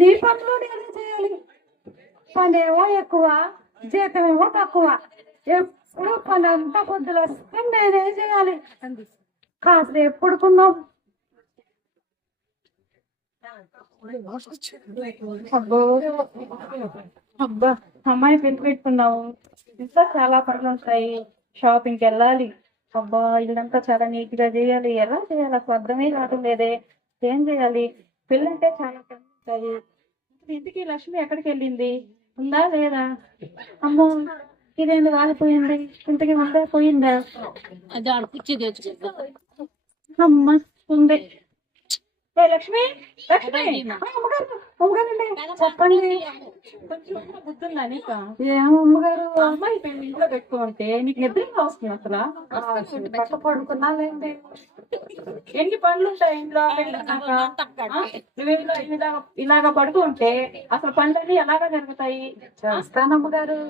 నీ పనులు నేనే చేయాలి. పనేమో ఎక్కువ, జీతమేమో తక్కువ. ఎప్పుడు పని అంతా పొద్దులు వస్తే నేనే చేయాలి. కాసేపు పడుకుందాం. అబ్బో అబ్బా, అమ్మాయి పెళ్లి పెట్టుకున్నావు, ఇంకా చాలా పనులు ఉంటాయి. షాపింగ్కి వెళ్ళాలి. అబ్బా, ఇల్లంతా చాలా నీట్ గా చేయాలి. ఎలా చేయాలి అసలు అర్థమే కావడం లేదే. ఏం చేయాలి? పెళ్ళంటే చాలా పనులు ఉంటాయి. ఇంటికి లక్ష్మి ఎక్కడికి వెళ్ళింది? ఉందా లేదా? అమ్మో, ఇదేంటి వాలిపోయింది? ఇంటికి ఉందా పోయిందా? అమ్మ, ఉంది. ఏ లక్ష్మి, లక్ష్మి, అమ్మగారండి, చెప్పండి. కొంచెం బుద్ధుందా నీకు? ఏమో అమ్మగారు, అమ్మాయి పెళ్లి ఇంట్లో పెట్టుకుంటే నీకు నిద్రగా వస్తుంది అసలు. పక్క పడుకున్నాలేండి. ఎన్ని పనులు ఉంటాయి ఇంట్లో నువ్వు ఇలాగా పడుకుంటే అసలు పనులన్నీ ఎలాగా జరుగుతాయి? చేస్తాను అమ్మగారు.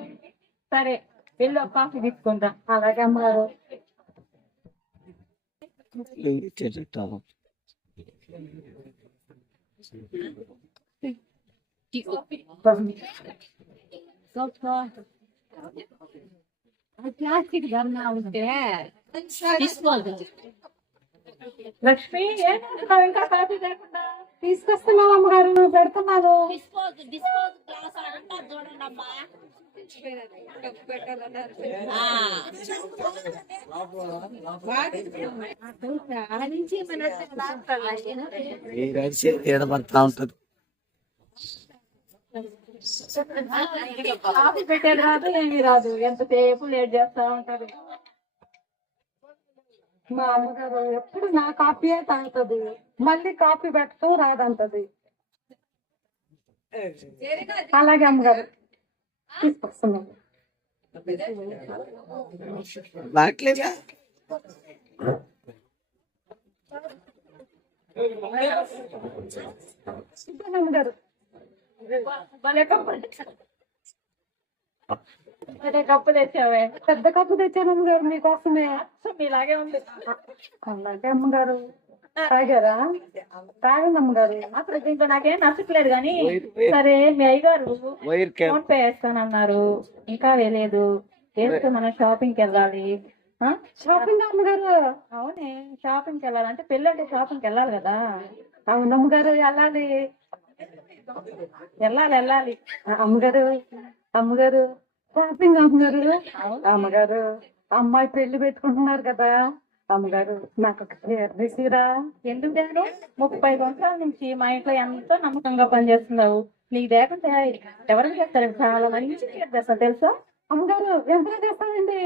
సరే, వెళ్ళి ఒక కాఫీ తీసుకుంటా. అలాగే అమ్మగారు. ప్లాస్టిక్ ధర్నా ఉంటే తీసుకోవాలి. లక్ష్మి, ఇంకా కాఫీ లేకుండా తీసుకొస్తున్నావు అమ్మగారు, పెడుతున్నాను. కాఫీ పెట్టేది రాదు, ఏమి రాదు, ఎంతసేపు లేట్ చేస్తా ఉంటారు. మా అమ్మగారు ఎప్పుడు నా కాఫీయే తాగుతుంది, మళ్ళీ కాఫీ పెట్టడం రాదంటది. అలాగే అమ్మగారు, తీసుకొస్తున్నాను. అమ్మగారు, అదే కప్పు తెచ్చావే? పెద్ద కప్పు తెచ్చాను అమ్మగారు, మీకోసమే. మీలాగే ఉంది. అలాగే అమ్మగారు. తాగారా? తాగండి అమ్మగారు. అసలు దీంట్లో నాకేం నచ్చట్లేదు కానీ సరే, మీ అయ్యగారు ఫోన్ పే వేస్తానన్నారు, ఇంకా వేయలేదు. వేస్తే మనం షాపింగ్కి వెళ్ళాలి. షాపింగ్ అమ్మగారు? అవునే, షాపింగ్కి వెళ్ళాలంటే పెళ్ళి అంటే షాపింగ్కి వెళ్ళాలి కదా. అవును అమ్మగారు, వెళ్ళాలి వెళ్ళాలి వెళ్ళాలి. అమ్మగారు, అమ్మగారు, షాపింగ్ అమ్మగారు. అమ్మగారు, అమ్మాయి పెళ్లి పెట్టుకుంటున్నారు కదా అమ్మగారు, నాకు ఒక చీర తీసిరా. ఎందుకు దాని 30 సంవత్సరాల నుంచి మా ఇంట్లో ఎంతో నమ్మకంగా పనిచేస్తున్నావు, నీకు లేకుండా ఎవరికి చేస్తారు? చాలా మంచి చీర తెస్తా తెలుసా? అమ్మగారు, ఎంత చేస్తానండి?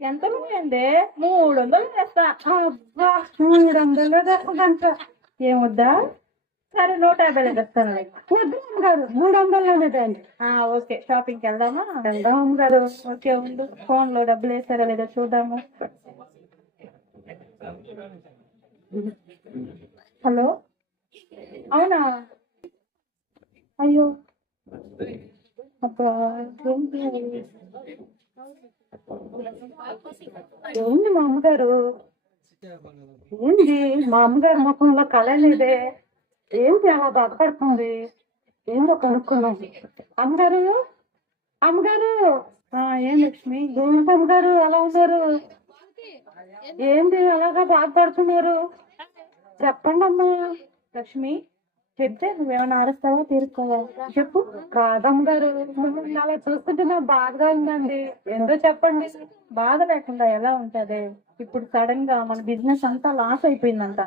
ఎంత అండి? 300 తెస్తా. అబ్బా, 300 తెస్తానంట. ఏమొద్దా? సరే, 150 తెస్తాను. అమ్మగారు, 300 ఓకే, షాపింగ్కి వెళ్దామా? వెళ్దాం అమ్మగారు. ఓకే, ఉండు, ఫోన్ లో డబ్బులు వేస్తారా లేదో చూద్దాము. హలో, అవునా? అయ్యో, అబ్బా, ఏంటి మా అమ్మగారు? ఏంటి మా అమ్మగారు ముఖంలో కళ లేదే? ఏంటి అలా బాధపడుతుంది? ఏంటో కనుక్కున్నాం. అమ్మగారు, అమ్మగారు. ఏం లక్ష్మి, ఏంటి అమ్మగారు అలా ఉన్నారు? ఏంటి అలాగా బాధపడుతున్నారు? చెప్పండి అమ్మా. లక్ష్మి, చెప్తే నువ్వేమన్నా అరుస్తావా తీరుస్తావా? చెప్పు. కాదమ్మగారు, మిమ్మల్ని అలా చూస్తుంటే నాకు బాధగా ఉందండి. ఏందో చెప్పండి. బాధ లేకుండా ఎలా ఉంటది? ఇప్పుడు సడన్ గా మన బిజినెస్ అంతా లాస్ అయిపోయిందంట,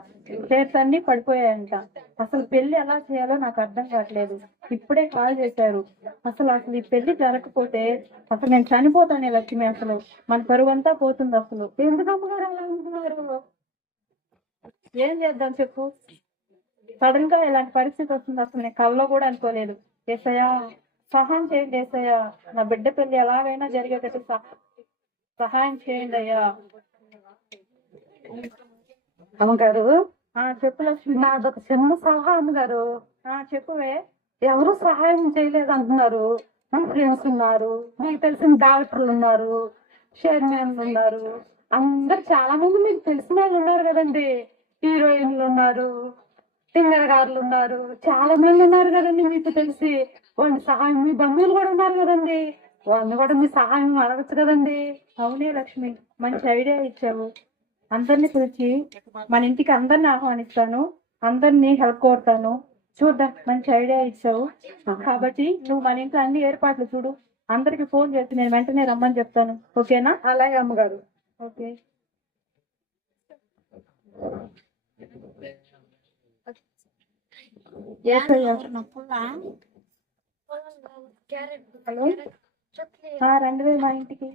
షేర్స్ అన్ని పడిపోయాయంట. అసలు పెళ్లి ఎలా చేయాలో నాకు అర్థం కావట్లేదు. ఇప్పుడే కాల్ చేశారు. అసలు ఈ పెళ్లి జరగకపోతే అసలు నేను చనిపోతానే లక్ష్మి. అసలు మన పరువు అంతా పోతుంది. అసలు ఎందుకు అమ్మగారు అలా ఉంటున్నారు? ఏం చేద్దాం చెప్పు? సడన్ గా ఇలాంటి పరిస్థితి వస్తుంది, అసలు నేను కల్లో కూడా అనుకోలేదు. ఏసయ్యా, సహాయం చేయండి ఏసయ్యా, నా బిడ్డ పెళ్లి ఎలాగైనా జరిగేటట్టు సహాయం చేయండి అయ్యా. అమ్మగారు, చెప్పు లక్ష్మి. నాదొక చిన్న సలహా అమ్మగారు. చెప్పువే. ఎవరు సహాయం చేయలేదు అంటున్నారు. మన ఫ్రెండ్స్ ఉన్నారు, మీకు తెలిసిన డాక్టర్లు ఉన్నారు, చైర్మన్లు ఉన్నారు, అందరు చాలా మంది మీకు తెలిసిన వాళ్ళు ఉన్నారు కదండి. హీరోయిన్లు ఉన్నారు, సింగర్ ఉన్నారు, చాలా మంది ఉన్నారు కదండి మీకు తెలిసి. వాళ్ళ సహాయం, మీ బంధువులు కూడా ఉన్నారు కదండి, వాళ్ళని కూడా మీ సహాయం అడగచ్చు కదండి. అవునే లక్ష్మి, మంచి ఐడియా ఇచ్చావు. అందరిని పిలిచి మన ఇంటికి అందరిని ఆహ్వానిస్తాను, అందరినీ హెల్ప్ కోరుతాను. చూద్దాం, మంచి ఐడియా ఇచ్చావు. కాబట్టి నువ్వు మన ఇంట్లో అన్ని ఏర్పాట్లు చూడు. అందరికి ఫోన్ చేసి నేను వెంటనే రమ్మని చెప్తాను. ఓకేనా? అలాగే అమ్మగారు. ఓకే. హలో, రండి మా ఇంటికి.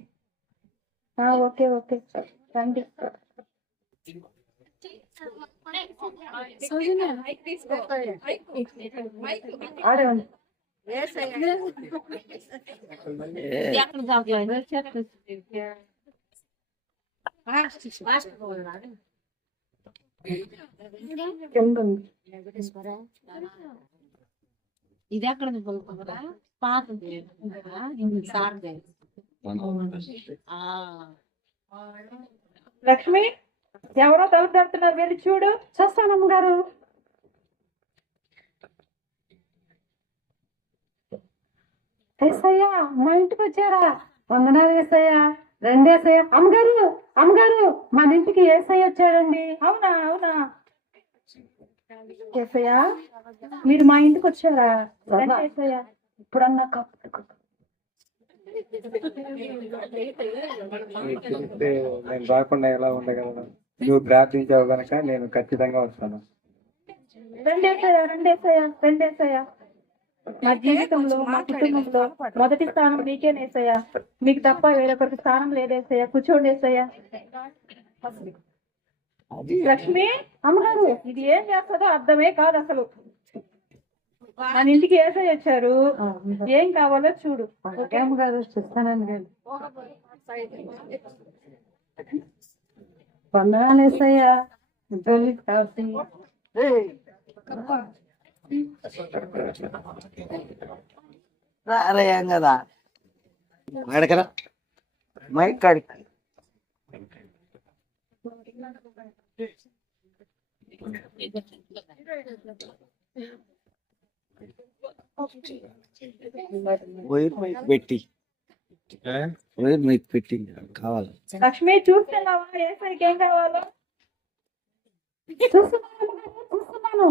ఓకే ఓకే, రండి. ఆడేవండి. ఇది ఎక్కడ పాత లక్ష్మి, ఎవరో తలుపు తడుతున్నారు, వెళ్ళి చూడు. చూస్తానమ్మ గారు. ఏసయ్యా, మా ఇంటికి వచ్చారా? వందనాలు ఏసయ్యా. రండి ఏసయ్య. అమ్మగారు, అమ్మగారు, మన ఇంటికి ఏసయ్య వచ్చాడండి. అవునా? అవునా ఏసయ్య, మీరు మా ఇంటికి వచ్చారా? రండి ఏసయ్య. ఇప్పుడన్నా నేను రాకుండా ఎలా ఉండగలను? నువ్వు ప్రార్థించావు కనుక నేను ఖచ్చితంగా వస్తాను. రండి ఏసయ్య, రండి ఏసయ్య, రండి ఏసయ్య. మా జీవితంలో, మా కుటుంబంలో మొదటి స్థానం నీకేనేసయ్య. మీకు తప్ప వేరొకరికి స్థానం లేదేసయ్య. కూర్చోండి ఏసయ్య. లక్ష్మి, అమ్మగారు, ఇది ఏం చేస్తుందో అర్థమే కాదు అసలు. మన ఇంటికి ఏసయ్య వచ్చారు, ఏం కావాలో చూడు. ఓకే అమ్మగారు, చూస్తానండి గారు. వందనాలు ఏసయ్యా. రారయ్యాం కదా అడగరా మైక్ కాడికి. వైర్ మైక్ పెట్టి కావాలి. లక్ష్మి, చూస్తున్నావా ఏసైకి ఏం కావాలో? చూస్తున్నాను.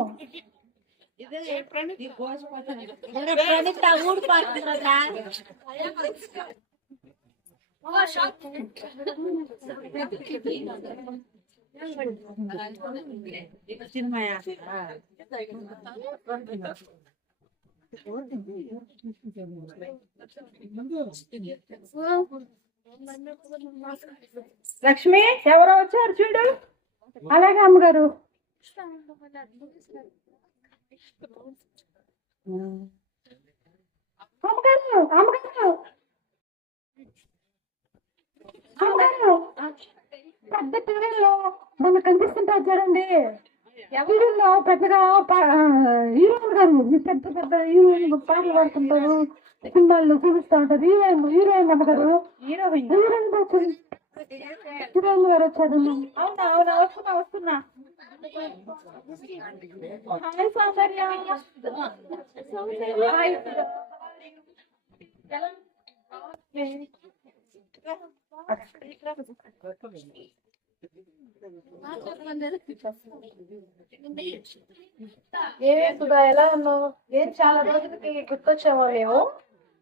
లక్ష్మి, ఎవరో వచ్చారు చూడు. అలాగే అమ్మగారు. అమ్మగారు, అమ్మగారు, అమ్మగారు, పెద్ద టీవీలో మన కనిపిస్తుంటారు చూడండి. టీవీలో పెద్దగా హీరోలు గారు, పెద్ద పెద్ద హీరోయిన్ పాటలు పాడుతుంటారు, సినిమాల్లో చూపిస్తా ఉంటారు. హీరోయిన్ అమ్మగారు, హీరోయిన్ హీరోయిన్ గారు వచ్చారండి. అవునా? అవునా, వస్తున్నా వస్తున్నా. హాయ్ సౌందర్య. హాయ్. ఎలా ఉన్నావు? ఏం చాలా రోజులకి గుర్తొచ్చావా మేము?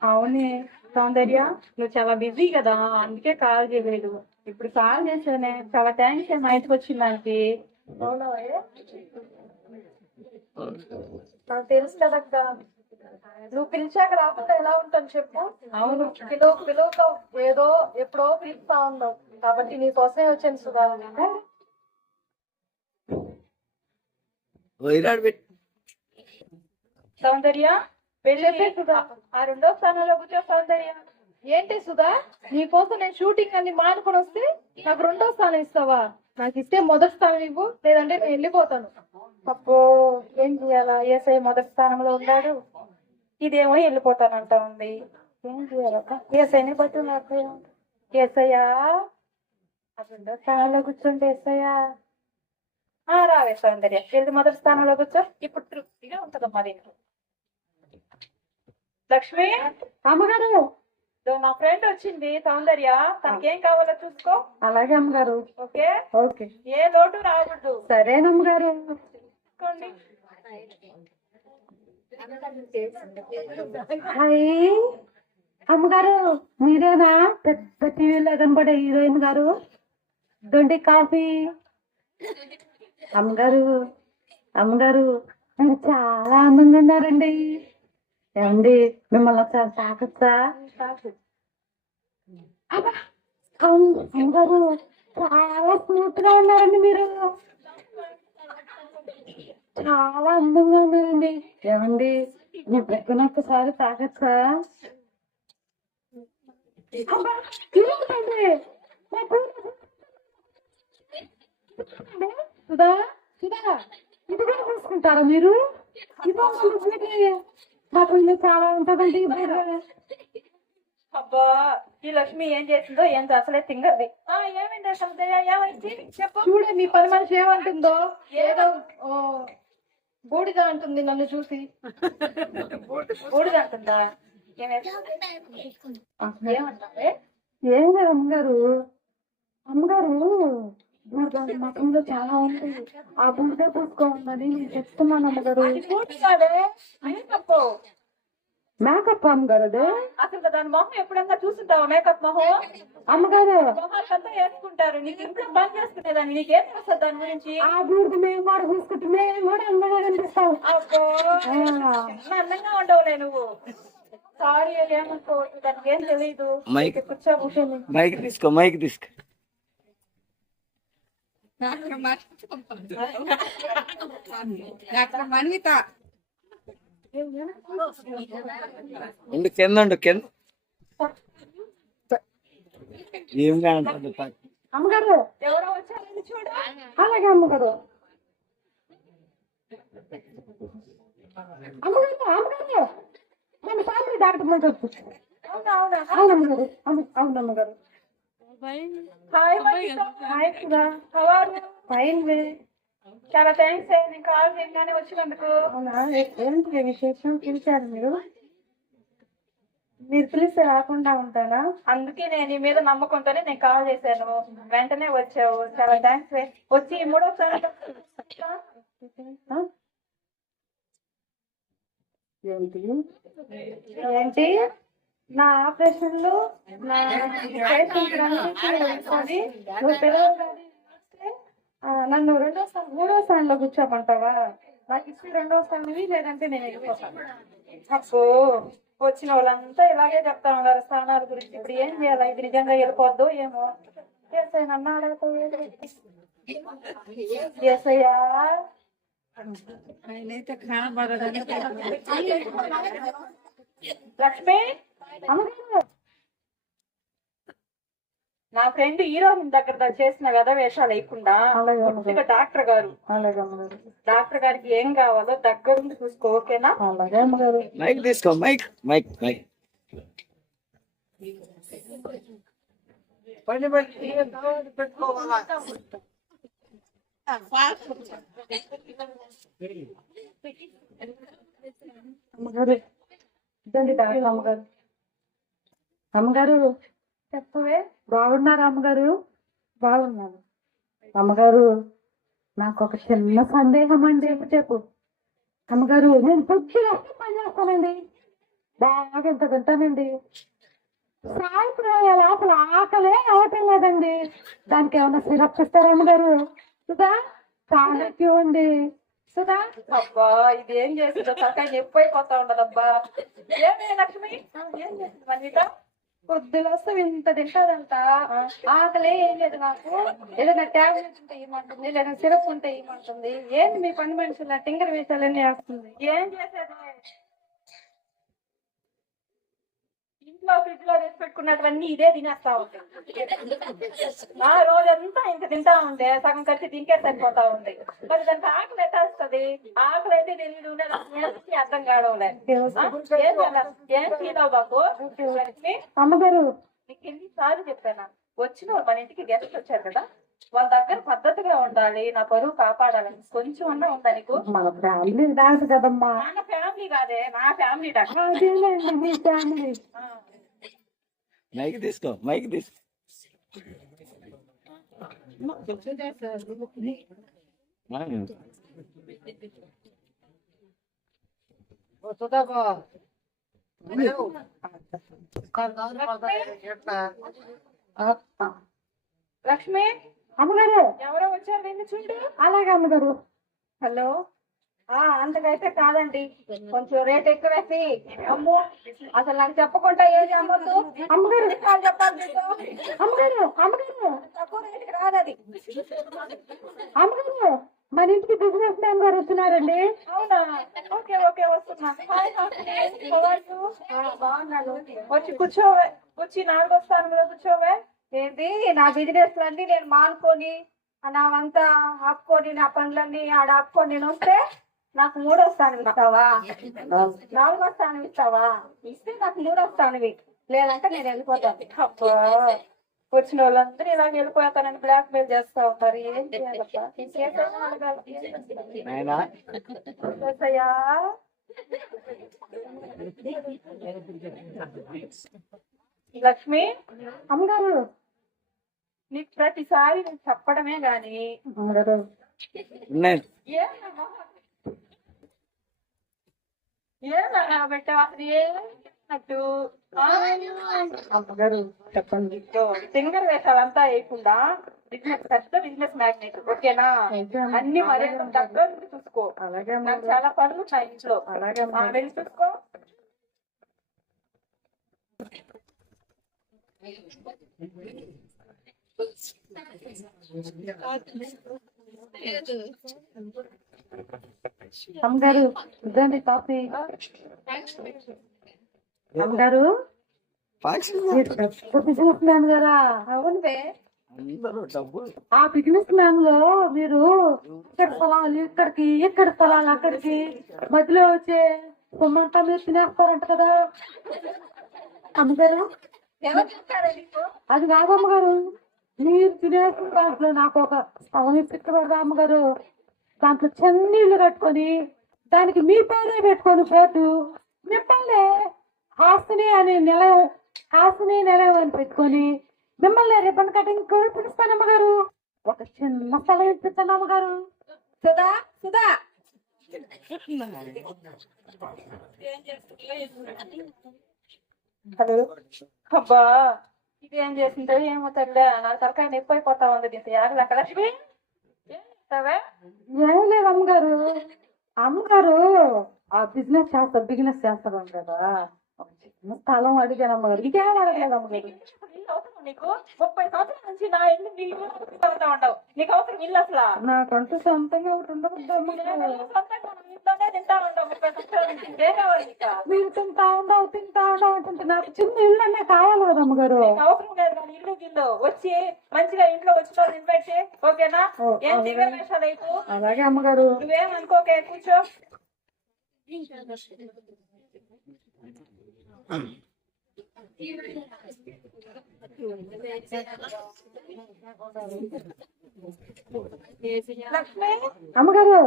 అవునే సౌందర్య, నువ్వు చాలా బిజీ కదా, అందుకే కాల్ చేయలేదు. ఇప్పుడు కాల్ చేశానే, చాలా థ్యాంక్స్ మా ఇంటికి వచ్చిన దానికి. అవునా? నాకు తెలుసు కదక్క, నువ్వు పిలిచాక రాకుండా ఎలా ఉంటాను చెప్పు. అవును, పిలువుతో ఏదో ఎప్పుడో పిలుస్తా ఉన్నావు, కాబట్టి నీ కోసమే వచ్చాను సుధా. వైరాడు పెట్టి సౌందర్య, వెళ్ళే సుధా, ఆ రెండో స్థానంలో కూర్చో. సౌందర్య, ఏంటి సుధా, నీ కోసం నేను షూటింగ్ అన్ని మానుకొని వస్తే నాకు రెండో స్థానం ఇస్తావా? నాకు ఇస్తే మొదటి స్థానం ఇవ్వు, లేదంటే నేను వెళ్ళిపోతాను. అప్పో, ఏం చేయాలా? ఏసఐ మొదటి స్థానంలో ఉన్నాడు, ఇదేమో వెళ్ళిపోతానంటా ఉంది. ఏం చేయాలక్క? ఏసైని బట్టి నాకు ఏసయ్యా, ఆ రెండో స్థానంలో కూర్చుంటే ఏసయ్యా. రావే సౌందర్య, వెళ్ళి మొదటి స్థానంలో కూర్చో. ఇప్పుడు తృప్తిగా ఉంటుందమ్మా దీంట్లో. లక్ష్మి, అమ్మగారు. ఇదో నా ఫ్రెండ్ వచ్చింది సౌందర్య, తనకేం కావాలో చూసుకో. అలాగే అమ్మగారు. ఓకే ఓకే, ఏ లోటు రావద్దు. సరేనమ్మగారు. చూసుకోండి. హాయ్ అమ్మగారు, మీరేనా పెద్ద టీవీలో కనబడే హీరోయిన్ గారు? దొండి కాఫీ. అమ్మగారు, అమ్మగారు మీరు చాలా అందంగా ఉన్నారండి. ఏమండి మిమ్మల్ని ఒకసారి తాకొచ్చా? అమ్మగారు చాలా స్మూత్ గా ఉన్నారండి మీరు. చాలా అందంగా ఉన్నారండి. ఏమండి మీ పెట్టుకుని ఒక్కసారి తాగచ్చా? సుధా, సుధా, ఇది కూడా చూసుకుంటారా మీరు? నాకు ఇల్లు చాలా ఉంటుందండి. అబ్బా, ఈ లక్ష్మి ఏం చేసిందో ఏంటో అసలే తింగర్ది. ఏమైంది సౌందర్య, ఏమైంది చెప్పు. చూడే మీ పని మనిషి ఏమంటుందో, ఏదో బూడిద అంటుంది నన్ను చూసి. బూడిద అంటుందా? ఏమంటావే? ఏం లేదు అమ్మగారు. అమ్మగారు మకంలో చాలా ఉంది, ఆ బుడిదే పూసుకోమన్నది నేను చెప్తున్నాను అమ్మగారు. మేకప్ అమ్మగారు అది. అసలు దాని మొహం ఎప్పుడన్నా చూస్తుంటావా? మేకప్ మొహం అమ్మగారు మొహాలంతా వేసుకుంటారు. నీకు ఇంకా పని చేసుకునేదాన్ని, నీకేం తెలుస్తుంది దాని గురించి? ఆ బూడిద మేము కూడా పూసుకుంటే మేము కూడా అందంగా కనిపిస్తాం. అందంగా ఉండవులే నువ్వు. సారీ, ఏమనుకోవద్దు, దానికి ఏం తెలీదు. మైక్ కూర్చో కూర్చోండి. మైక్ తీసుకో, మైక్ తీసుకో. ఉండు, కింద ఉండు, కింద ఏం కాదు. అమ్మగారు ఎవరో వచ్చారని చూడు. అలాగే అమ్మగారు. అమ్మగారు, అమ్మగారు మన ఫ్యామిలీ డాక్టర్ మాట్లాడుతూ. అవునా? అవునమ్మగారు, అవునమ్మగారు. Hi hi Sudha, how are you? Fine. చాలా థ్యాంక్స్. నేను కాల్ చేయగానే వచ్చినందుకు. అవునా, ఏంటి విశేషం? పిలిచారు మీరు? మీరు పిలిస్తే రాకుండా ఉంటానా? అందుకే నేను నీ మీద నమ్మకంతోనే నేను కాల్ చేశాను, వెంటనే వచ్చావు. చాలా థ్యాంక్స్. వచ్చి మూడోసారి ఏంటి ఏంటి నా ఆపరేషన్లు నా నన్ను మూడో స్థానంలో కూర్చోమంటావా? నాకు ఇస్తే రెండో స్థానవి, లేదంటే నేను వెళ్ళిపోతాను. అప్పు, వచ్చిన వాళ్ళంతా ఇలాగే చెప్తా ఉన్నారు స్థానాల గురించి. ఇప్పుడు ఏం చేయాలి? ఇది నిజంగా వెళ్ళిపోద్దు ఏమో. నన్ను ఏసయ్యా, లక్ష్మి, నా ఫ్రెండ్ హీరోయిన్ దగ్గర చేసిన కదా వేషాలు వేయకుండా డాక్టర్ గారు, డాక్టర్ గారికి ఏం కావాలో దగ్గరుండి చూసుకో. ఓకేనా? అలాగే అమ్మగారు. మైక్ తీసుకో, మైక్ మైక్ మైక్. పని పెట్టుకోవాలా? అమ్మగారు ఇదండి డాక్టర్. అమ్మగారు, అమ్మగారు చెప్పవే. బాగున్నారా అమ్మగారు? బాగున్నాను అమ్మగారు. నాకు ఒక చిన్న సందేహం అండి. చెప్పు అమ్మగారు. నేను పొద్దుగా పని చేస్తానండి, బాగా ఎంత తింటానండి. సాయంత్రం లోపల ఆకలే అవటం లేదండి. దానికి ఏమైనా సిరప్ ఇస్తారా అమ్మగారు? సుధా, టానిక్ ఇవ్వండి. సుధా. అబ్బా, ఇది ఏం చేస్తుందో తలకాయ ఎప్పుడు అయిపోతా ఉండదబ్బా. ఏమే లక్ష్మి, ఏం చేస్తుంది మనీట? పొద్దున వస్తే ఇంత తింటాదంట. ఆకలే ఏం లేదు నాకు. ఏదైనా టాబ్లెట్ ఉంటే ఇవ్వమంటుంది, లేదా సిరప్ ఉంటే ఇవ్వమంటుంది. ఏంటి మీ పని మనుషుల టింగర్ వేసాలని వేస్తుంది. ఏం చేసేది? ఇంట్లో ఫ్రిడ్జ్ లో వేసి పెట్టుకున్నటువన్నీ ఇదే తినేస్తా ఉంటాయి. నా రోజంతా ఇంక తింటా ఉంటే సగం ఖర్చు దీనికే సరిపోతా ఉంది. మరి దానికి ఆకలి ఎట్టేస్తుంది? ఆకలి అయితే తెలియదు, అర్థం కావడంలే. ఏం ఫీల్ బాబు? అమ్మగారు నీకు ఎన్నిసార్లు చెప్పానా, వచ్చిన మన ఇంటికి గెస్ట్ వచ్చారు కదా, వాళ్ళ దగ్గర పద్ధతిగా ఉండాలి, నా పరువు కాపాడాలని కొంచెం అన్నా ఉందా నీకు? మన ఫ్యామిలీ డాన్స్ కదమ్మా. మన ఫ్యామిలీ కాదే, నా ఫ్యామిలీ డాక్టర్. అదేలేండి మీ ఫ్యామిలీ. మైక్ తీసుకో, మైక్ తీసుకో. లక్ష్మి, అమ్మగారు ఎవరో వచ్చారు, వెళ్ళి చూడు. అలాగే అమ్మగారు. హలో, అంతకైతే కాదండి, కొంచెం రేట్ ఎక్కువ వేసి అమ్ము. అసలు నాకు చెప్పకుండా ఏది అమ్మద్దు. అమ్మగారు చెప్పాలి నీకు. అమ్మగారు అమ్మగారు తక్కువ రేటుకి రాదు అది. అమ్మగారు మన ఇంటికి బిజినెస్ మ్యాన్ గారు వస్తున్నారండి. అవునా? ఓకే ఓకే, వస్తున్నా. Hi Hasni, how are you? బాగున్నాను. వచ్చి కూర్చోవే, వచ్చి 4వ స్థానంలో కూర్చోవే. ఏంటి నా బిజినెస్ అన్ని నేను మానుకొని నావంతా ఆపుకొని నా పనులన్నీ ఆడ ఆపుకొని నేను వస్తే నాకు 3వ స్థానం ఇస్తావా? 4వ స్థానం ఇస్తావా? ఇస్తే నాకు 3వ స్థానం లేదంటే నేను వెళ్ళిపోతాను. అబ్బా, వచ్చిన వాళ్ళందరూ ఇలా వెళ్ళిపోతానని బ్లాక్ మెయిల్ చేస్తా ఉన్నారు. ఏం చేయాలబ్బా? ఇంకేదైనా అడగాలి. నాయనా ఏసయ్యా, లక్ష్మి, అమ్మగారు నీకు ప్రతిసారి నేను చెప్పడమే గాని అమ్మగారు ఉన్నాయి. ఏమన్నా పెట్టావు అసలు ఏమన్నట్టు? అమ్మగారు చెప్పండి. సింగర్ వేషాలంతా వేయకుండా బిజినెస్, పెద్ద బిజినెస్ మ్యాగ్నెట్, ఓకేనా? అన్ని మర్యాద దగ్గర నుండి చూసుకో. అలాగే నాకు చాలా పనులు ఉన్నాయి ఇంట్లో. అలాగే వెళ్ళి చూసుకో. అమ్మగారు ఇదండి కాఫీ. అమ్మగారు బిజినెస్ మ్యాన్ గారా? అవునువే, అందరూ డబ్బు ఆ బిజినెస్ మ్యాన్ లో మీరు ఇక్కడ స్థలాలు ఇక్కడికి, ఇక్కడ స్థలాలు అక్కడికి, మధ్యలో వచ్చే సొమ్మంతా మీరు తినేస్తారంట కదా అమ్మగారు. ఎవరు చెప్తారా నీకు? అది కాదు అమ్మగారు, మీరు తినేసిన దాంట్లో నాకు ఒక స్థలం ఇప్పించబడదా అమ్మగారు? దాంట్లో చెన్నీళ్లు కట్టుకొని దానికి మీ పేరే పెట్టుకొని పోతూ మిమ్మల్ని హాసిని అని నిలయం అని పెట్టుకొని మిమ్మల్ని రిబ్బన్ కటింగ్ కూడా పిలుస్తాను అమ్మగారు. ఒక చిన్న స్థలం ఇప్పించండి అమ్మగారు. సుధా సుధా హలో, అబ్బా ఇదేం చేసిందో ఏమో తల్లి, నాకు తలకాయ నొప్పి అయిపోతా ఉంది దీంతో. యాగలేక లక్ష్మి, ఏం చేస్తావే? ఏం లేదు అమ్మగారు. అమ్మగారు ఆ బిజినెస్ చేస్తారు కదా, ఒక చిన్న స్థలం అడిగాను అమ్మగారు. ఇదేం అడగలేదు అమ్మగారు. ఇల్లు అవసరం నీకు? 30 సంవత్సరాల నుంచి నా ఇల్లు నీ ఇల్లు తిరుగుతా ఉంటావు. నీకు అవసరం ఇల్లు అసలు? నాకంటూ సొంతంగా ఒకటి ఉండకూడదు అమ్మగారు. సొంతంగా నువ్వు ఇంట్లోనే తింటా ఉంటావు 30 సంవత్సరాల నుంచి. ఏం కావాలి నీకు? మీరు తింటా ఉండవు అంటుంటే నాకు చిన్న ఇల్లు అనే కావాలి కదా అమ్మగారు. నీకు అవసరం లేదు కానీ ఇల్లు గిల్లు వచ్చి మంచిగా ఇంట్లో వచ్చిన నిలబెట్టి, ఓకేనా? ఏం దిగర వేషాలు అయిపో. అలాగే అమ్మగారు. నువ్వేం అనుకోకే, కూర్చో. లక్ష్మి, అమ్మగారు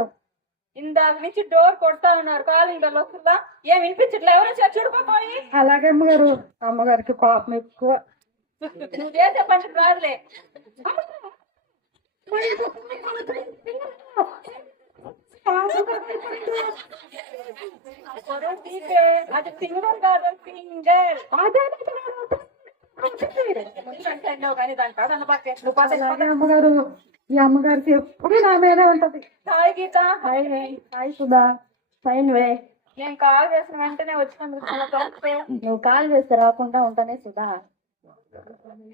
ఇందాక నుంచి డోర్ కొడతా ఉన్నారు, కాలింగ్ బెల్ వస్తుందా? ఏం వినిపించట్లే? ఎవరో చూడుకోపోయి. అలాగే అమ్మగారు. అమ్మగారికి కోపం ఎక్కువ. నువ్వు చేసే పని రాదులే. అది సింగర్ కాదు, సింగర్ కానీ దాని కాదు అన్నపాకే. నువ్వు అలాగే అమ్మగారు. ఈ అమ్మగారికి ఎప్పుడు నా మీదే ఉంటది. హాయ్ గీత. హాయ్ సుధా. ఫైన్ వే. నేను కాల్ చేసిన వెంటనే వచ్చినందుకు చాలా థాంక్స్. నువ్వు కాల్ చేస్తే రాకుండా ఉంటానే సుధా.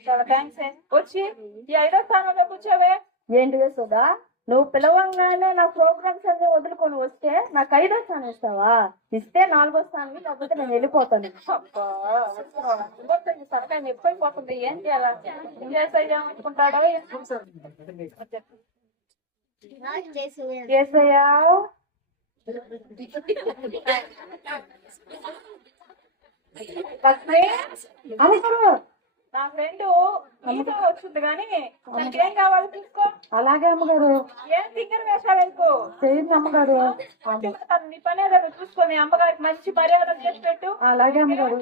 చాలా థ్యాంక్స్. వచ్చి ఈ 5వ స్థానంలో కూర్చోవే. ఏంటివే సుధా, నువ్వు పిలవంగానే నా ప్రోగ్రామ్స్ అన్ని వదులుకొని వస్తే నాకు 5వ స్థానం ఇస్తావా? ఇస్తే 4వ స్థానం, లేకపోతే నేను వెళ్ళిపోతాను. అబ్బా, సరకాయ ఎక్కువైపోతుంది. ఏం చేయాలా? ఏమనుకుంటాడో ఏసయ్యా. లక్ష్మి, అమ్మగారు నా ఫ్రెండ్ నీతో వచ్చింది కానీ నాకేం కావాలి తీసుకో. అలాగే అమ్మగారు. ఏం తింగర వేషాలు ఎందుకు? చేయండి అమ్మగారు. నీ పని ఏదో చూసుకో. మీ అమ్మగారికి మంచి మర్యాద చేసి పెట్టు. అలాగే అమ్మగారు.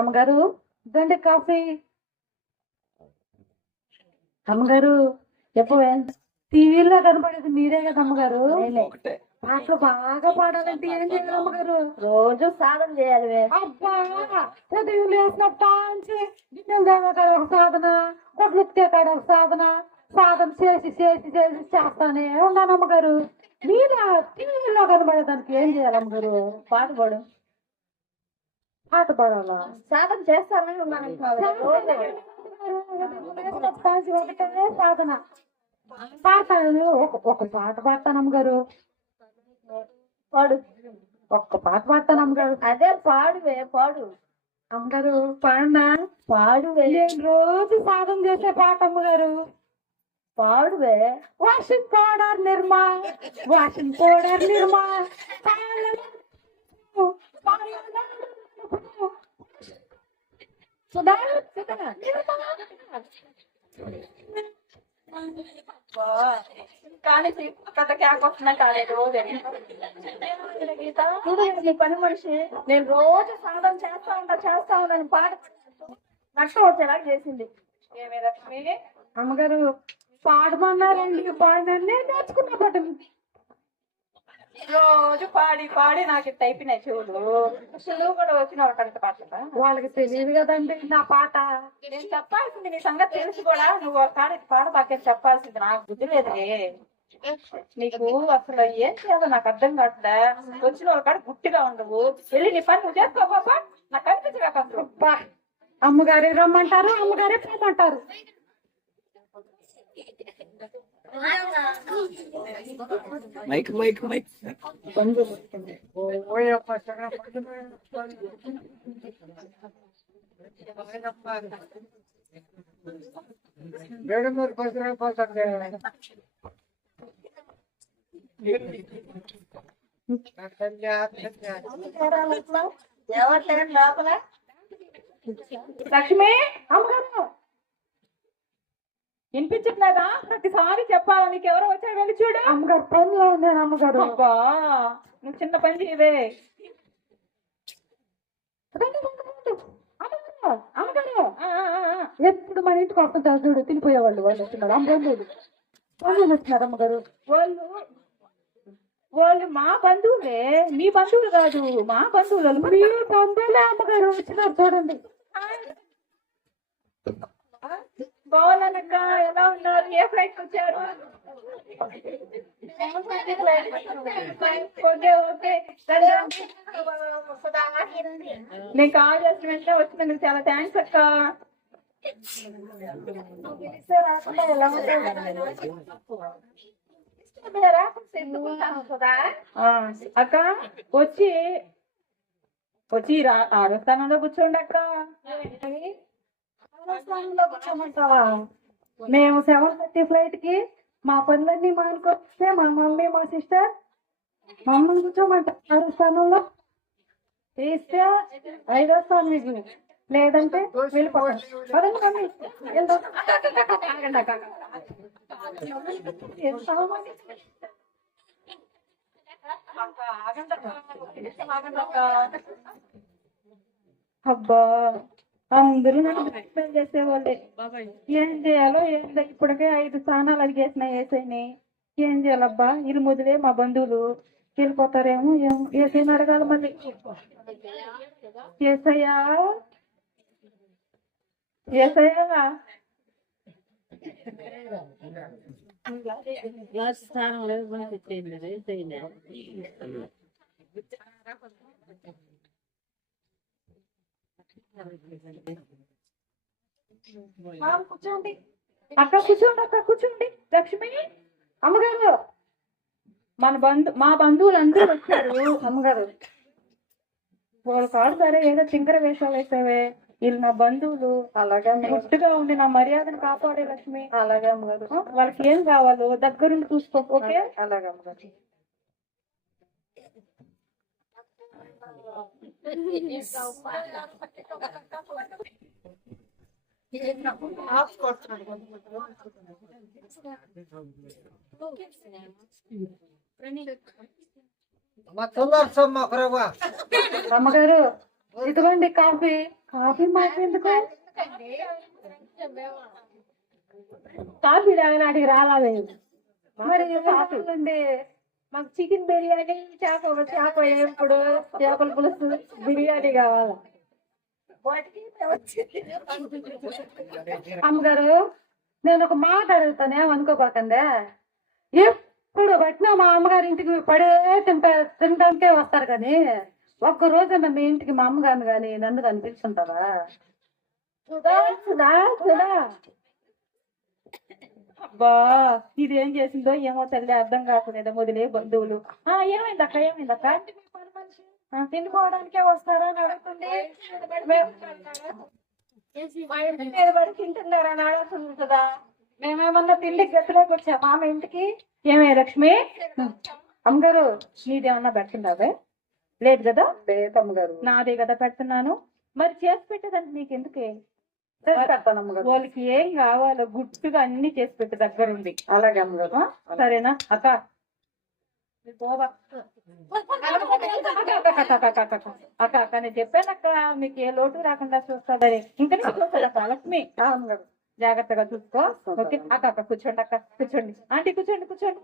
అమ్మగారు ఇదండి కాఫీ. అమ్మగారు ఎప్పుడు టీవీలో కనపడేది మీరే కదా అమ్మగారు. ఒకటే పాటలు బాగా పాడాలంటే ఏం చేయాలి అమ్మగారు? రోజు సాధన చేయాలి. అబ్బా ఉదయం లేసినట్టు గిన్నెలు తేవకాడ ఒక సాధన, కొట్లు కాడ ఒక సాధన, సాధన చేసి చేసి చేసి చేస్తానే ఉన్నాను అమ్మగారు. మీరు టీవీలో కనబడేదానికి ఏం చేయాలి అమ్మగారు? పాట పాడు. పాట పాడాలా? సాధన చేస్తానని ఉన్నాను. ఒకటే సాధన పాడతాను. ఒక పాట పాడతాను అమ్మగారు. పాడు. ఒక్క పాట పాడతాను అమ్మగారు. అదే పాడువే, పాడు. అమ్మగారు పాడినా పాడువే, నేను రోజు సాధన చేసే పాట అమ్మగారు. పాడువే. వాషింగ్ పౌడర్ నిర్మా, వాషింగ్ పౌడర్ నిర్మా, కానీ కథ క్యాక్ వస్తున్నా కాలే రోజు గీత చూడు నీ పని మనిషి. నేను రోజు సాధన చేస్తా ఉన్నాను. పాట నష్టం వచ్చేలాగా చేసింది. ఏమే లక్ష్మి, అమ్మగారు పాడమన్నారండి, పాడినండి నేర్చుకున్న పాట. రోజు పాడి పాడి నాకు ఇట్ట అయిపోయినాయి చెవులు. అసలు నువ్వు కూడా వచ్చిన వాళ్ళకంత పాటలు వాళ్ళకి తెలియదు కదండి నా పాట. నేను చెప్పాల్సింది నీ సంగతి తెలుసు కూడా. నువ్వు ఒక కాడ పాడబాకే చెప్పాల్సింది. నాకు బుద్ధి లేదులే. నీకు అసలు ఏం చేయాలో నాకు అర్థం కావట్లే. వచ్చిన వాళ్ళ కాడ గుట్టిగా ఉండవు. వెళ్ళి నీ పని నువ్వు చేసుకో బాబా. నాకు కనిపించగా అసలు. అబ్బా, అమ్మగారే రమ్మంటారు, అమ్మగారే పోమంటారు. మైక్ మైక్ మైక్ ఎవరు లేరు లోపల. లక్ష్మి, అమ్మగారు వినిపించట్లేదా? ప్రతిసారి చెప్పాలా నీకు? ఎవరో వచ్చారు వెళ్ళి చూడు. అమ్మగారు పనిలో ఉన్నాను అమ్మగారు. అబ్బా, నువ్వు చిన్న పని చేయవే. అమ్మగారు ఎప్పుడు మన ఇంటికి వస్తుంటారు చూడు, తినిపోయేవాళ్ళు. వాళ్ళు వస్తున్నారు అమ్మగారు. వాళ్ళు వస్తున్నారు అమ్మగారు. వాళ్ళు మా బంధువులే, మీ బంధువులు కాదు. మా బంధువులు. మీ బంధువులే అమ్మగారు వచ్చినారు చూడండి. బాగున్నానక్క, ఎలా ఉన్నారు? ఏ ఫ్లైట్ వచ్చారు? ఓకే ఓకే, నేను కాల్ చేసిన వెంటనే వచ్చినందుకు చాలా థ్యాంక్స్ అక్క. అక్క వచ్చి ఆరో స్థానంలో కూర్చోండి అక్క. కూర్చోమంటావా? మేము 7:30 ఫ్లైట్ కి మా పనులన్నీ మానుకొస్తే మా మమ్మీ మా సిస్టర్ మమ్మల్ని కూర్చోమంటారు 6వ స్థానంలో. తీస్తే 5వ స్థానం మిగిలి, లేదంటే వెళ్ళిపోతాం. పదండి మమ్మీ వెళ్దాం. అబ్బా, అందరూ నాకు బ్లాక్మెయిల్ చేసేవాళ్ళే. ఏం చేయాలో ఏందో. ఇప్పటికే 5 స్థానాలు అడిగేసిన ఏసైని. ఏం చేయాలబ్బా? వీళ్ళు మొదలే మా బంధువులు వెళ్ళిపోతారేమో. ఏమో ఏసైని అడగాలి మళ్ళీ. ఏసయ్యా, ఏసయ్యా, కూర్చోండి అక్క, కూర్చోండి అక్క, కూర్చోండి. లక్ష్మి, అమ్మగారు మా బంధువులు అందరూ వచ్చారు. అమ్మగారు వాళ్ళు కాదు సరే, ఏదో చింకర వేషాలు వేసావే. వీళ్ళు నా బంధువులు. అలాగే గుట్టుగా ఉండి నా మర్యాదను కాపాడే లక్ష్మి. అలాగే అమ్మగారు. వాళ్ళకి ఏం కావాలో దగ్గరుండి చూసుకో. ఓకే అలాగే అమ్మగారు. అమ్మగారు ఇదిగోండి కాఫీ. కాఫీ మాకు ఎందుకు? కాఫీ తాగనాటికి రాలేదు. మరి కాఫీ అండి. మాకు చికెన్ బిర్యానీ, చేప వేపుడు, చేపల పులుసు, బిర్యానీ కావాలా? అమ్మగారు నేను ఒక మాట అడుగుతాను, ఏమనుకోబాకండి. ఎప్పుడు పట్టినా మా అమ్మగారి ఇంటికి పడే తినడానికే వస్తారు కానీ ఒక్క రోజున మీ ఇంటికి మా అమ్మగారిని కానీ నన్ను కనిపిస్తుంటారా? అబ్బా ఇదేం చేసిందో ఏమో తల్లి, అర్థం కాకుండా మొదలే బంధువులు. ఏమైందక్క? తినుకోవడానికే వస్తారా అని అడుగుతుంది. మీద పడి తింటున్నారా అని అడుగుతుంది కదా. మేమేమన్నా తిండికి గతిలోకి వచ్చామా మా ఇంటికి? ఏమే లక్ష్మి, అమ్మగారు నీదేమన్నా పెడుతున్నావే? లేదు కదా. లేదు అమ్మగారు. నాదే కదా పెడుతున్నాను. మరి చేసి పెట్టేదానికి నీకు ఎందుకే? పెడతాను అమ్మగారు. వాళ్ళకి ఏం కావాలో గుట్టుగా అన్ని చేసి పెట్టే దగ్గరుండి. అలాగే అమ్మగారు. సరేనా అక్క? అక్క నేను చెప్పానక్క, మీకు ఏ లోటు రాకుండా చూస్తాదని. ఇంకా చూస్తాడక్క లక్ష్మి. అమ్మగారు జాగ్రత్తగా చూసుకో. ఓకే అక్క కూర్చోండి. అక్క కూర్చోండి. ఆంటీ కూర్చోండి. కూర్చోండి.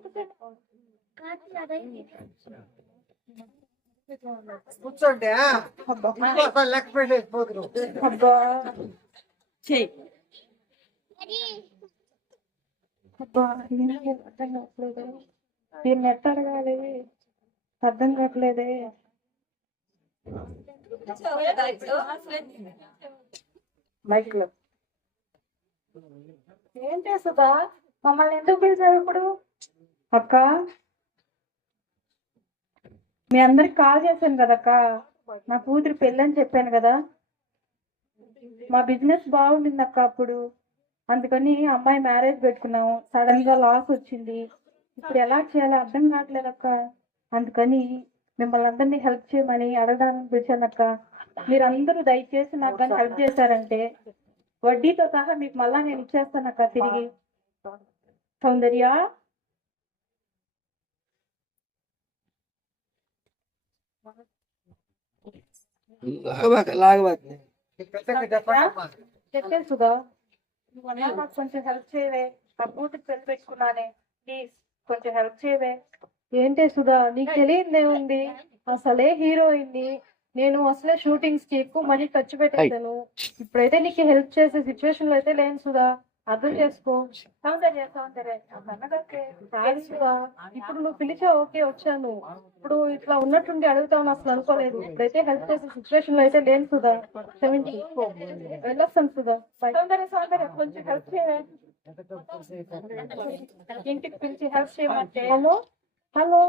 లెక్క పెట్టేసి పోతురు. అబ్బా చెయ్యి. అబ్బా అర్థం కావట్లేదు. దీన్ని ఎట్ట అడగాలి? అర్థం కావట్లేదే. మైక్ లో ఏం చేస్తుందా? మమ్మల్ని ఎందుకు పిలిచారు ఇప్పుడు? అక్క మీ అందరికి కాల్ చేశాను కదక్క. నా కూతురు పెళ్ళని చెప్పాను కదా. మా బిజినెస్ బాగుండింది అక్క అప్పుడు. అందుకని అమ్మాయి మ్యారేజ్ పెట్టుకున్నాము. సడన్ గా లాస్ వచ్చింది. ఇప్పుడు ఎలా చేయాలో అర్థం కావట్లేదు అక్క. అందుకని మిమ్మల్ని అందరినీ హెల్ప్ చేయమని అడగడానికి పిలిచాను అక్క. మీరందరూ దయచేసి నాకు కానీ హెల్ప్ చేశారంటే వడ్డీతో సహా మీకు మళ్ళా నేను ఇచ్చేస్తాను అక్క తిరిగి. సౌందర్య లాగబాక చెప్పేసి సుధా, నువ్వన్నా నాకు కొంచెం హెల్ప్ చేయవే. ఆ కూతురు పెళ్లి పెట్టుకున్నానే, ప్లీజ్ కొంచెం హెల్ప్ చేయవే. ఏంటి సుధా, నీకు తెలియదేముంది? అసలే హీరోయిన్ నేను అసలే షూటింగ్స్ కి ఎక్కువ మనీ ఖర్చు పెట్టేస్తాను. ఇప్పుడైతే నీకు హెల్ప్ చేసే సిచ్యువేషన్ లో అయితే లేను సుధా, అర్థం చేసుకో. సౌందర్య కాదు సుధా, ఇప్పుడు నువ్వు పిలిచా ఓకే వచ్చాను. ఇప్పుడు ఇట్లా ఉన్నట్టుండి అడుగుతాను అసలు అనుకోలేదు. ఇప్పుడైతే హెల్ప్ చేసే సిచ్యువేషన్ లో అయితే లేను సుధా. వెళ్ళొస్తాను సుధా. సౌందర్య కొంచెం హెల్ప్ చేయవే. ఇంటికి పిలిచి హెల్ప్ చేయమంటే హలో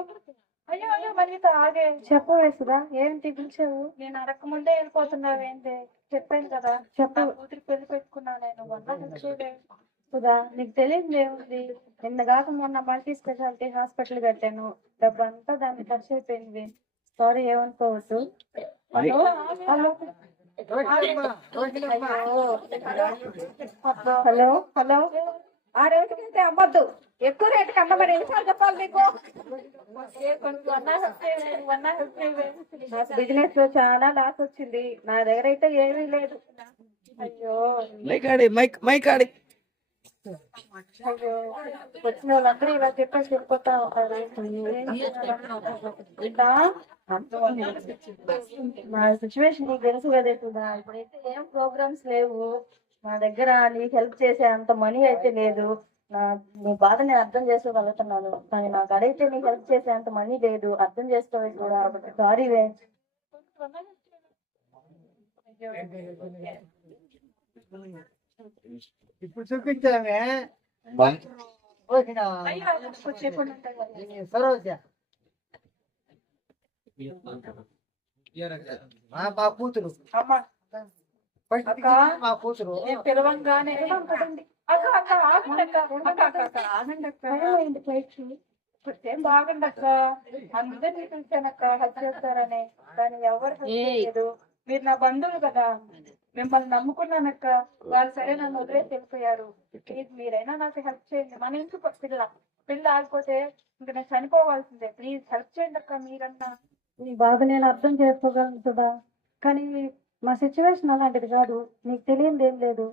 అయ్యో మరింత ఆగే. చెప్పవే సుధా, ఏంటి పిలిచావు? నేను అడగక ముందే వెళ్ళిపోతున్నావేంటి? చెప్పాను కదా చెప్పు. నా కూతురు పెళ్లి పెట్టుకున్నా నేను. వన్నా హెల్ప్ చేయవే. సుధా, నీకు తెలియదు ఏముంది? నిన్న కాక మొన్న మల్టీ స్పెషాలిటీ హాస్పిటల్ కట్టాను. డబ్బంతా దాన్ని ఖర్చు అయిపోయింది. సారీ, ఏమనుకోవద్దు. హలో హలో హలో ఆ రేటుకైతే అమ్మద్దు, ఎక్కువ రేటుకి అమ్మమని ఎన్నిసార్లు చెప్పాలి నీకు? నాకు బిజినెస్ లో చాలా లాస్ వచ్చింది. నా దగ్గర అయితే ఏమీ లేదు. అయ్యో మైక్ ఆడి అయ్యో, వచ్చిన వాళ్ళందరూ ఇలా చెప్పేసి వెళ్ళిపోతా ఉంటారు. నా సిచ్యువేషన్ నీకు తెలుసు కదా సుధా. ఇప్పుడైతే ఏం ప్రోగ్రామ్స్ లేవు నా దగ్గర. నీకు హెల్ప్ చేసే అంత మనీ అయితే లేదు. నీ బాధ నేను అర్థం చేసుకోగలుగుతున్నాను, కానీ నాకు అడిగితే నీకు హెల్ప్ చేసే అంత మనీ లేదు. అర్థం చేసుకోవాలి కూడా. సారీ వే. ఇప్పుడు చూపించామే సరోజ మా కూతురు. అమ్మా అక్క మా కూతురు నేను పిలవంగానే అక్క అక్క ఆగండి అక్క అక్క అక్క అక్క ఆగండి అక్క ఏమైంది పైకి ఏం బాగండి అక్క అందరినీ పిలిచానక్క హెల్ప్ చేస్తారని కానీ ఎవరు help చేయలేదు మీరు నా బంధువులు కదా మిమ్మల్ని నమ్ముకున్నానక్క వాళ్ళు సరే నన్ను వదిలేసి వెళ్ళిపోయారు ప్లీజ్ మీరైనా నాకు హెల్ప్ చేయండి మన ఇంటికి పిల్ల ఆగిపోతే ఇంకా నేను చనిపోవాల్సిందే ప్లీజ్ హెల్ప్ చేయండి అక్క మీరన్నా నీ బాధ నేను అర్థం చేసుకోగలను సుధా, కానీ మా సిచ్యువేషన్ అలాంటిది కాదు, నీకు తెలియంది ఏం లేదు,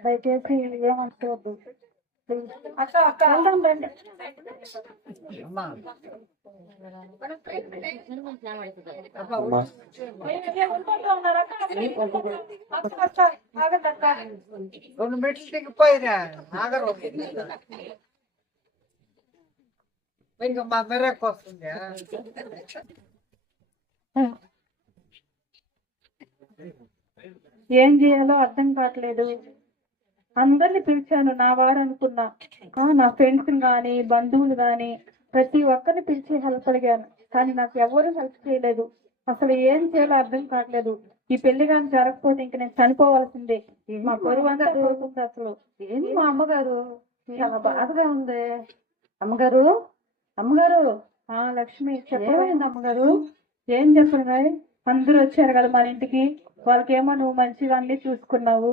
దయచేసి ఏమనుకోవద్దు ప్లీజ్. అక్క అక్క వెళ్దాం రండి. అమ్మా అమ్మా అక్క అక్క ఆగండి అక్క 2 మెట్లు దిగిపోయినా ఆగరు ఇంకా మా మెరకు వస్తుంది ఏం చేయాలో అర్థం కావట్లేదు. అందరిని పిలిచాను నా వారు అనుకున్నా, నా ఫ్రెండ్స్ గాని బంధువులు గాని ప్రతి ఒక్కరిని పిలిచి హెల్ప్ అడిగాను, కానీ నాకు ఎవరు హెల్ప్ చేయలేదు. అసలు ఏం చేయాలో అర్థం కావట్లేదు. ఈ పెళ్లి కానీ జరగకపోతే ఇంక నేను చనిపోవాల్సిందే. మా పరువు అంతా పోతుంది అసలు. ఏంది మా అమ్మగారు చాలా బాధగా ఉంది. అమ్మగారు అమ్మగారు లక్ష్మి ఏమైంది అమ్మగారు? ఏం చెప్పను, అందరూ వచ్చారు కదా మన ఇంటికి, వాళ్ళకేమో నువ్వు మంచిగా అన్ని చూసుకున్నావు,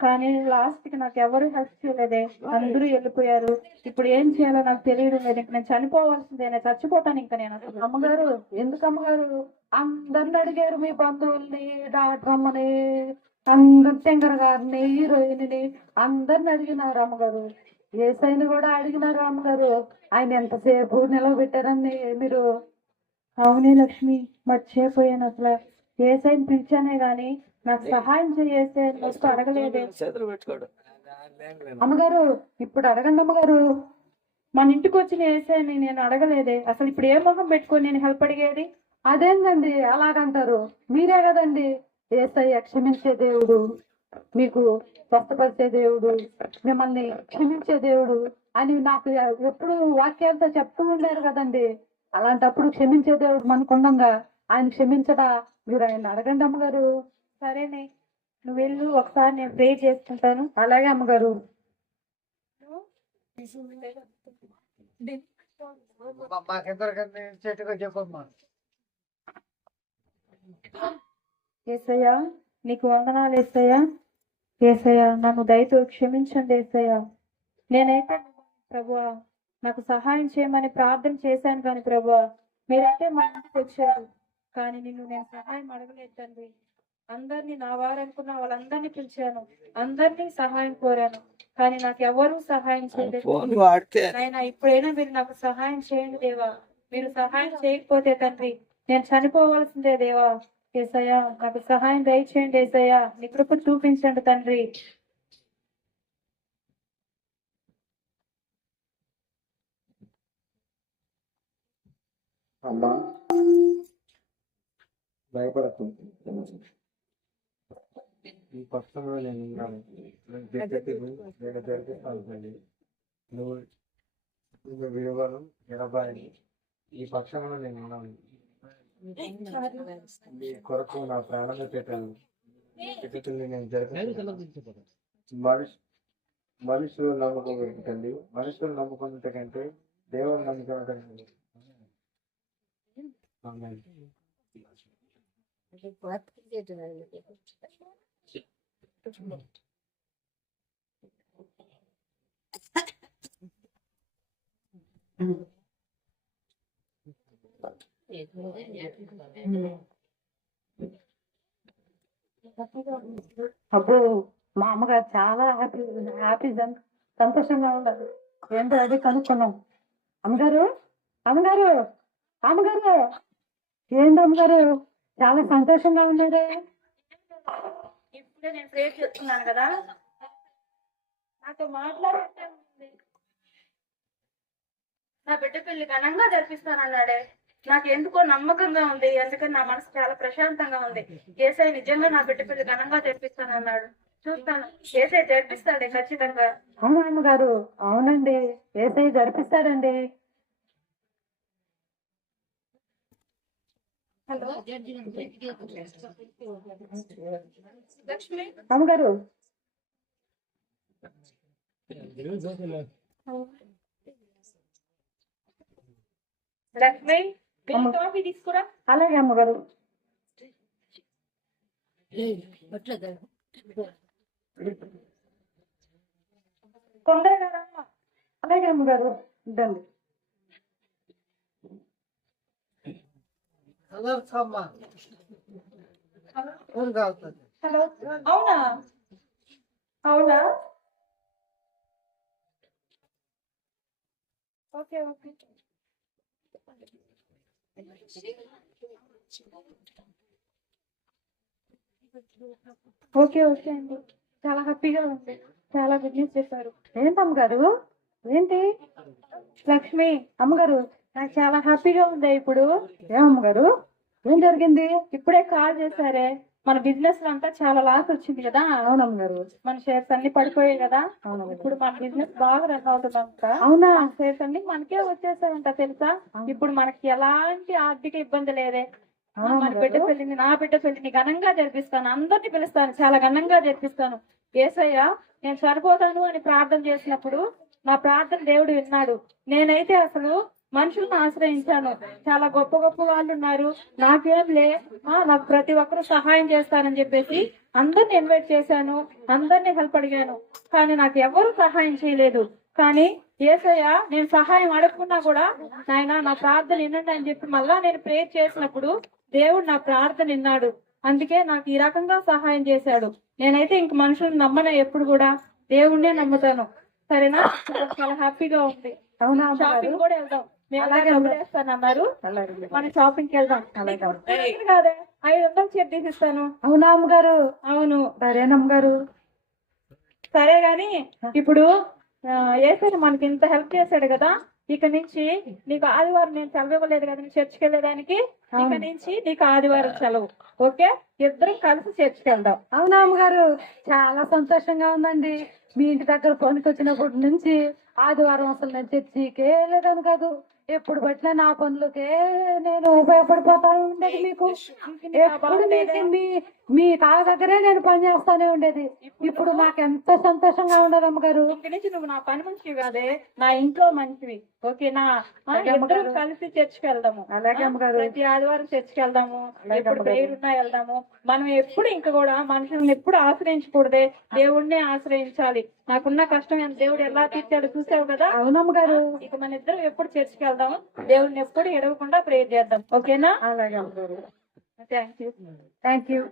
కానీ లాస్ట్ కి నాకు ఎవరు హెల్ప్ చేయలేదే, అందరూ వెళ్ళిపోయారు. ఇప్పుడు ఏం చేయాలో నాకు తెలియడం లేదు. ఇంక నేను చనిపోవాల్సిందే, నేను చచ్చిపోతాను ఇంకా నేను అసలు. అమ్మగారు ఎందుకు అమ్మగారు? అందరిని అడిగారు, మీ బంధువుల్ని, డాక్టర్ అమ్మని, అందరు శంకర్ గారిని, హీరోయిన్ని అందరిని అడిగినారు అమ్మగారు. ఏసైని కూడా అడిగినారు అమ్మగారు. ఆయన ఎంతసేపు నిలబెట్టారని మీరు. అవునే లక్ష్మి, మర్చిపోయాను అసలు. ఏసైని పిలిచానే గాని నాకు సహాయం చేసే వస్తూ అడగలేదే. చేతులు పెట్టుకోడు. అమ్మగారు ఇప్పుడు అడగండి అమ్మగారు. మన ఇంటికి వచ్చిన ఏసైని నేను అడగలేదే. అసలు ఇప్పుడు ఏ మొహం పెట్టుకొని నేను హెల్ప్ అడిగేది? అదేందండి అలాగంటారు? మీరే కదండి ఏసయ్య క్షమించే దేవుడు, మీకు స్వస్థపరిచే దేవుడు, మిమ్మల్ని క్షమించే దేవుడు అని నాకు ఎప్పుడు వాక్యాలతో చెప్తూ ఉండారు కదండి. అలాంటప్పుడు క్షమించే దేవుడు మనకుండగా ఆయన క్షమించడా? మీరు ఆయన అడగండి అమ్మగారు. సరేనే, నువ్వు వెళ్ళు, ఒకసారి నేను ప్రే చేసుకుంటాను. అలాగే అమ్మగారు. మాకెందరికన్నా చెట్టుగా చెప్పమ్మా. ఏసయ్యా నీకు వందనాలు ఏసయ్యా. ఏసయ్యా నన్ను దయతో క్షమించండి ఏసయ్యా. నేనైతే ప్రభువా నాకు సహాయం చేయమని ప్రార్థన చేశాను, కానీ ప్రభువా మీరైతే మా ఇంటికి వచ్చారు, కానీ నిన్ను నేను సహాయం అడగలేదు తండ్రి. అందరినీ నా వారనుకున్న వాళ్ళందరినీ పిలిచాను, అందరినీ సహాయం కోరాను, కానీ నాకు ఎవరూ సహాయం చేయలేదు. ఫోన్ వాడితే నాయనా ఇప్పుడైనా మీరు నాకు సహాయం చేయండి దేవా. మీరు సహాయం చేయకపోతే తండ్రి నేను చనిపోవలసిందే దేవా. ఏసయ్యా నాకు సహాయం దయచేయండి ఏసయ్యా. నీ కృప చూపించండి తండ్రి. అమ్మా భయపడకు, ఈ పక్షంలో నేను ఉన్నాను. నేను జరిపిస్తాను తల్లి. నువ్వు విలువను ఎడబాయని ఈ పక్షంలో నేను ఉన్నాను. నీ కొరకు నా ప్రాణంగా పెట్టాను నేను జరిపిస్తాను. మనుషులు నమ్ముకోగలిగి తల్లి, మనుషులు నమ్ముకున్నట్టు కంటే దేవుడు నమ్ముకున్నట్టు. అప్పుడు మా అమ్మగారు చాలా హ్యాపీ సంతోషంగా ఉండదు. ఏంటో అది కనుక్కున్నాం. అమ్మగారు అమ్మగారు అమ్మగారు ఏంటి అమ్మగారు చాలా సంతోషంగా ఉండేదే. ఇప్పుడే నేను ప్రేర్ చేస్తున్నాను కదా, నాతో మాట్లాడే నా బిడ్డ పెళ్లి ఘనంగా జరిపిస్తానన్నాడే. నాకు ఎందుకో నమ్మకంగా ఉంది, అందుకని నా మనసు చాలా ప్రశాంతంగా ఉంది. ఏసై నిజంగా నా బిడ్డ పెళ్లి ఘనంగా జరిపిస్తానన్నాడు. చూస్తాను, ఏసై జరిపిస్తాడే ఖచ్చితంగా. అవును అమ్మగారు, అవునండి, ఏసై జరిపిస్తాడండి. హలో లక్ష్మి అమ్మగారు లక్ష్మి కాఫీ తీసుకురా. అలాగే అమ్మగారు. తొందరగా రా. అలాగే అమ్మగారు. ఇద్దండి. కలర్స్ అమ్మా ఊరు కావుతుంది. హలో అవునా అవునా ఓకే ఓకే ఓకే ఓకే అండి. చాలా హ్యాపీగా ఉంది. చాలా గుడ్ న్యూస్ చెప్పారు. ఏంటి అమ్మగారు? ఏంటి లక్ష్మి అమ్మగారు? నాకు చాలా హ్యాపీగా ఉంది ఇప్పుడు. ఏమమ్మగారు? ఏం జరిగింది? ఇప్పుడే కాల్ చేశారే, మన బిజినెస్ లో అంతా చాలా లాస్ వచ్చింది కదా. అవునమ్మగారు. మన షేర్స్ అన్ని పడిపోయాయి కదా. అవును. ఇప్పుడు మన బిజినెస్ బాగా రన్ అవుతుందంట. అవునా? మన షేర్స్ అన్ని మనకే వచ్చేస్తాయంట తెలుసా. ఇప్పుడు మనకి ఎలాంటి ఆర్థిక ఇబ్బంది లేదే. మన బిడ్డ పెళ్లిని, నా బిడ్డ పెళ్లిని ఘనంగా జరిపిస్తాను. అందరినీ పిలుస్తాను, చాలా ఘనంగా జరిపిస్తాను. యేసయ్య నేను సరిపోతాను అని ప్రార్థన చేసినప్పుడు నా ప్రార్థన దేవుడు విన్నాడు. నేనైతే అసలు మనుషులను ఆశ్రయించాను. చాలా గొప్ప గొప్ప వాళ్ళు ఉన్నారు, నాకేం లే, నాకు ప్రతి ఒక్కరు సహాయం చేస్తానని చెప్పేసి అందరిని ఇన్వైట్ చేశాను, అందరినీ హెల్ప్ అడిగాను. కానీ నాకు ఎవరు సహాయం చేయలేదు. కానీ యేసయ్య నేను సహాయం అడగకున్నా కూడా నాయన నా ప్రార్థన వినండి అని చెప్పి మళ్ళా నేను ప్రేయర్ చేసినప్పుడు దేవుడు నా ప్రార్థన విన్నాడు. అందుకే నాకు ఈ రకంగా సహాయం చేశాడు. నేనైతే ఇంక మనుషులను నమ్మను, ఎప్పుడు కూడా దేవుణ్ణే నమ్ముతాను. సరేనా? చాలా హ్యాపీగా ఉంది. అవునా? షాపింగ్ కూడా వెళ్దాం. మేము అలాగే అన్నారు, మన షాపింగ్ కి వెళ్దాం. కాదే 500 చీర తీసిస్తాను. అవునా అమ్మగారు? అవును సరేనమ్మగారు. సరే గాని ఇప్పుడు ఏసైనా మనకి ఇంత హెల్ప్ చేశాడు కదా, ఇక నుంచి నీకు ఆదివారం నేను సెలవు ఇవ్వలేదు కదా నీ చర్చికి వెళ్ళేదానికి. ఇక నుంచి నీకు ఆదివారం సెలవు. ఓకే, ఇద్దరం కలిసి చర్చికి వెళ్దాం. అవునా అమ్మగారు? చాలా సంతోషంగా ఉందండి. మీ ఇంటి దగ్గర పనికి వచ్చినప్పటి నుంచి ఆదివారం అసలు నేను చర్చికే వెళ్ళేదాన్ని కాదు. ఎప్పుడు పట్టినా నా పనులకే నేను ఉపయోగపడిపోతా ఉండేది. మీకు ఎప్పుడు మీ కాళ్ళ దగ్గరే నేను పని చేస్తానే ఉండేది. ఇప్పుడు నాకు ఎంత సంతోషంగా ఉండదు అమ్మగారు. ఇంక నుంచి నువ్వు నా పని మనిషివి కాదే, నా ఇంట్లో మనిషివి. ఓకేనా? ఇద్దరం కలిసి చర్చికి వెళ్దాము. అలాగే అమ్మగారు. ప్రతి ఆదివారం చర్చికి వెళ్దాము. ఎప్పుడు ప్రేయర్ ఉన్నా వెళ్దాము. మనం ఎప్పుడు ఇంకా కూడా మనుషులను ఎప్పుడు ఆశ్రయించకూడదే, దేవుణ్ణే ఆశ్రయించాలి. నాకున్న కష్టం దేవుడు ఎలా తీర్చాడు చూసావు కదా. అవునమ్మగారు. ఇక మన ఇద్దరం ఎప్పుడు చర్చికి వెళ్దాము, దేవుణ్ణి ఎప్పుడు ఎడవకుండా ప్రేయర్ చేద్దాం. ఓకేనా? అలాగే అమ్మగారు. Thank you. Thank you.